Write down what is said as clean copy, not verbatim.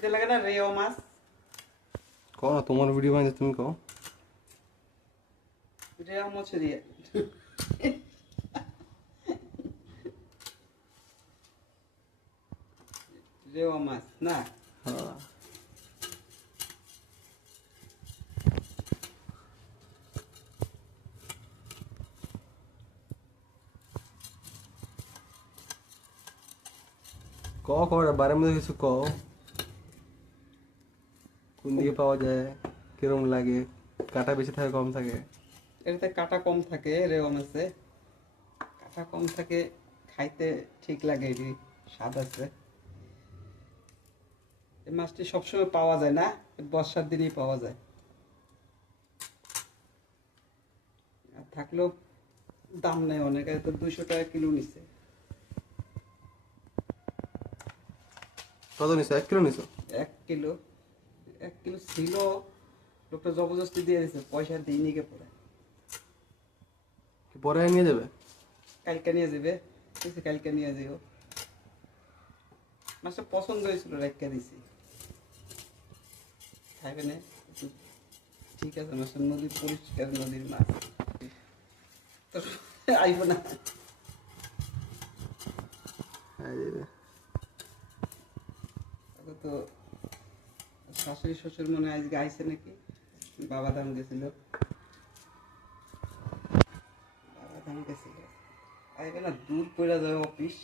খেতে লাগে না রেও মাছ? কও না, তোমার ভিডিও বানাইতে তুমি কও। রেও মছরি, রেও মাছ না? হ্যাঁ কও কও, বারের মধ্যে কিছু কও। কোন দিকে পাওয়া যায়, কিরম লাগে, কাটা বেশি থাকে কম থাকে? এটাতে কাটা কম থাকে রেও মাছে, কাটা কম থাকে, খাইতে ঠিক লাগে, এটি স্বাদ আছে। এই মাছটি সবসময় পাওয়া যায় না, বর্ষার দিনেই পাওয়া যায়। আর থাকলেও দাম নেই অনেক, তো 200 টাকা কিলো নিচ্ছে। কত নিছো, 1 কিলো নিছো? 1 কিলো, 1 কিলো ছিল, লোকটা জবরদস্তি দিয়ে দিচ্ছে, পয়সা দিইনি কে পরে। পরে নিয়ে যাবে? কালকে নিয়ে যাবে, কালকে নিয়ে যাবো। মাছটা পছন্দ হয়েছিল, রেখে দিছি, খাইবে না? ঠিক আছে, মাছটা নদীর পরিষ্কার, নদীর মাছ তো আইব না। তো শাশুড়ি শ্বশুর মনে হয় আজকে আইসে নাকি, বাবা ধাম গেছিল, বাবা ধাম গেছিল, আইবে না, দূর পড়ে যাবে অফিস।